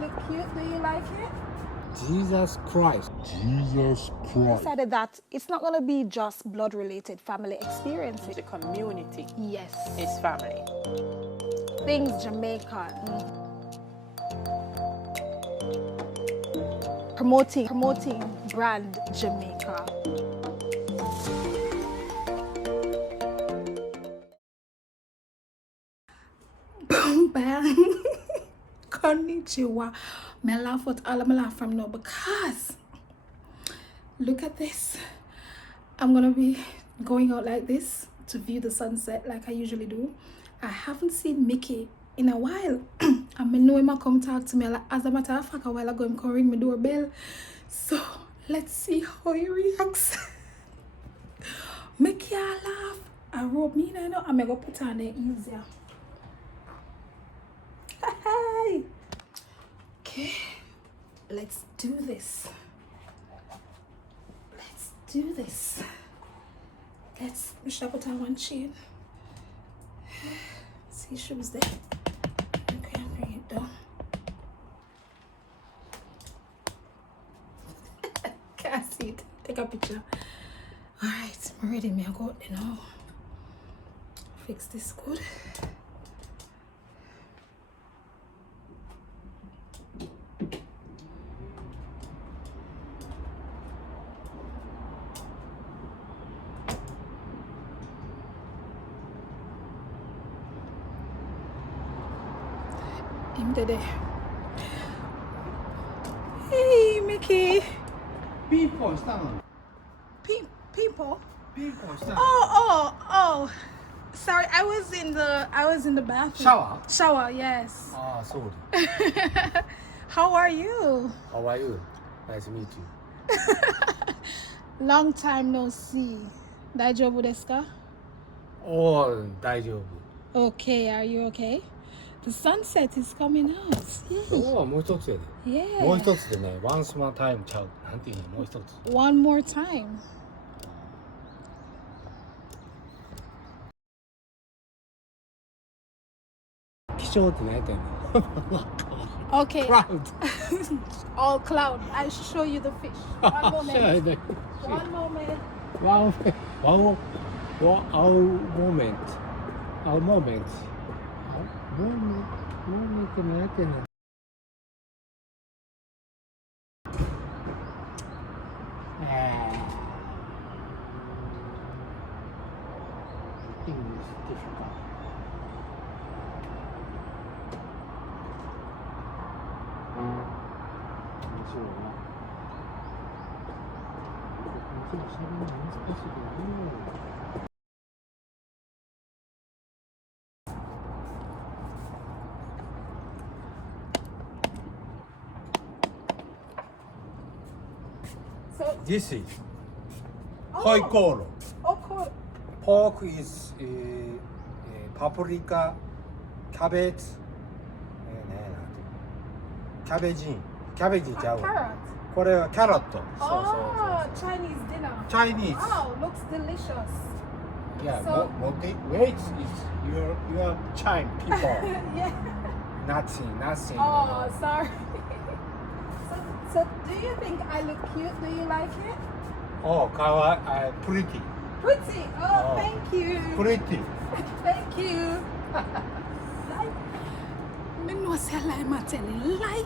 look cute? Do you like it? Jesus Christ. Decided that it's not going to be just blood-related family experiences. The community Yes. is family. Things Jamaican. Promoting brand Jamaica. Boom bang. Konnichiwa. Me laugh at all of my laugh from now because look at this. I'm gonna be going out like this to view the sunset like I usually do. I haven't seen Miki in a while. And I know him come talk to me. As a matter of fact, a while ago him come ring my doorbell. So let's see how he reacts. Miki I laugh. I robe me I know. I'm gonna put on there easier. Hi. Okay, let's do this. Should I put on one chain? See shoes there. Okay, bring it down. Can't see it. Take a picture. Alright, I'm ready. Me I go out there now. Fix this good. Him there. Hey, Miki. People, stand on. People. People, stand. Oh. Sorry, I was in the bathroom. Shower, yes. Ah, sorry. How are you? How are you? Nice to meet you. Long time no see. Daijoubu desu ka? Oh, 大丈夫. Okay, are you okay? The sunset is coming out. Yay. そう、もう一つやで。 Yeah. もう一つでね、once more time ちゃう。なんていうの、もう一つ。 One more time. Okay. Cloud. All cloud. I show you the fish. One moment. One moment. Our moment. Moment 何やってんの? English difficult. So, This is oh, hoikoro. okay. Pork is paprika, cabbage, キャベジンちゃうわ。 Carrot. これはキャロット。 Oh, Chinese dinner. Chinese. Wow, looks delicious. Yeah, So- wait, is your China people. Yeah. Nothing. Oh, sorry. So do you think I look cute? Do you like it? Oh, pretty. Pretty. Oh, Oh. thank you. Pretty. Thank you. Like, me no say lie, ma tell you lie.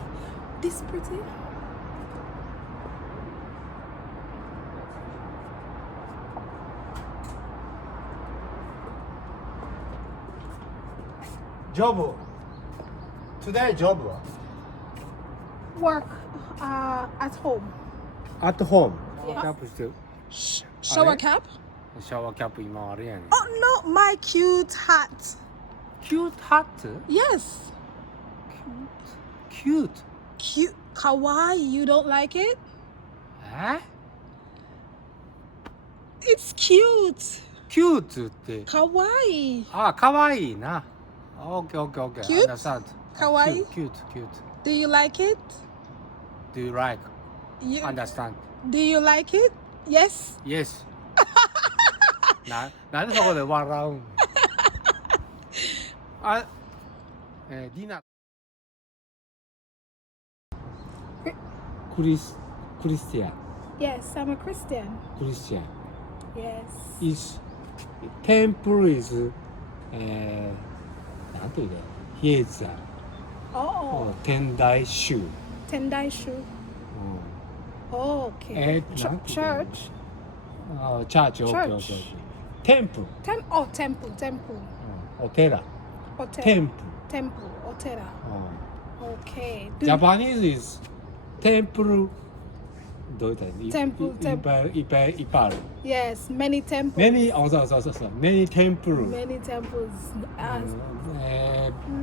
This pretty. Job. Today job. Work at home. At home. Yeah. キャップしてる。 Shower あれ? cap? シャワーキャップ今あれやねん。 Oh no, my cute hat. Cute hat? Yes. Cute. Cute. Kawaii. You don't like it? え? It's cute. Cute って。 Kawaii. あ、かわいいな。Okay. Cute? Understand. Kawaii? Cute. Do you like it? Do you like? You, Understand? do you like it? Yes. Yes. なんでそこで笑うんあ、ディナー Christian. Yes, I'm a Christian. Christian. Yes. Is temple is なんていうの？比叡山。Oh, 天台宗。Tendai Shu. Oh, okay. なんていうの？ Church. Church. Okay. Temple. Temple. お寺。 Otera. Temple. Temple. Otera. Okay. Japanese is temple. どう言ったらいい？ Temple. いっぱいある。Yes, many temples. Many, そう。Many temple. Many temples.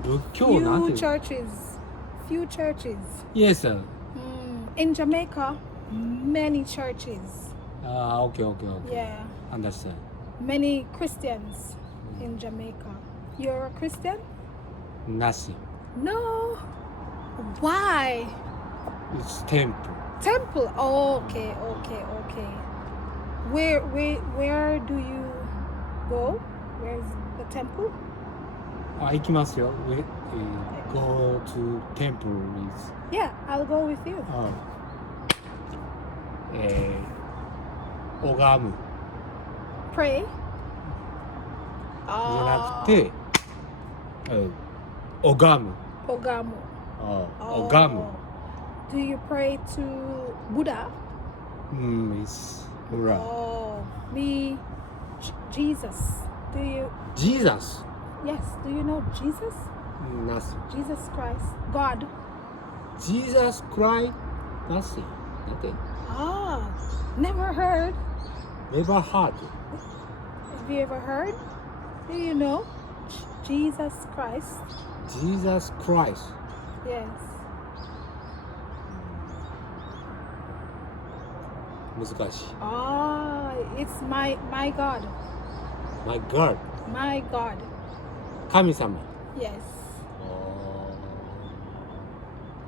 仏教なんていうの？ Few churches. Yes, sir. In Jamaica, many churches. Okay. Yeah. Understand. Many Christians in Jamaica. You're a Christian? Nothing. No. Why? It's temple. Temple. Oh, okay. Where do you go? Where's the temple? 行きますよ。Go to temple is. Yeah, I'll go with you. 拝む Pray. じゃなくて、拝む。 Ogamu. 拝む。 Do you pray to Buddha? It's right. Oh, me, Jesus. Do you? Jesus. Yes. Do you know Jesus? Nothing. Jesus Christ. God. Jesus Christ. Nothing. Never heard. Never heard. Have you ever heard? Do you know Jesus Christ? Jesus Christ. Yes. 難しい。It's my God. My God. My God. 神様。Yes.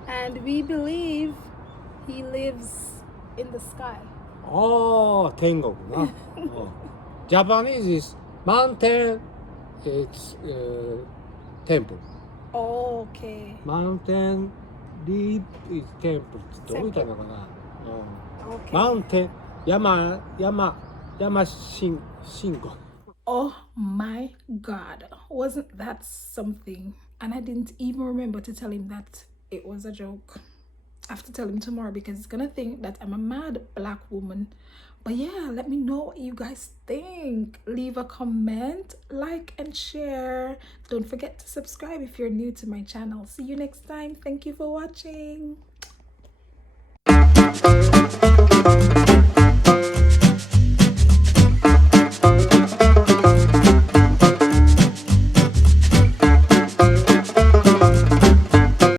And we believe He lives in the sky. 天国な。Japanese is mountain. It's temple. Okay. Mountain live is temple. どう言ったのかな。Okay. Mountain 山信仰。 Oh my God. Wasn't that something? And I didn't even remember to tell him that it was a joke. I have to tell him tomorrow because he's gonna think that I'm a mad black woman. But yeah, let me know what you guys think. Leave a comment, like, and share. Don't forget to subscribe if you're new to my channel. See you next time. Thank you for watching.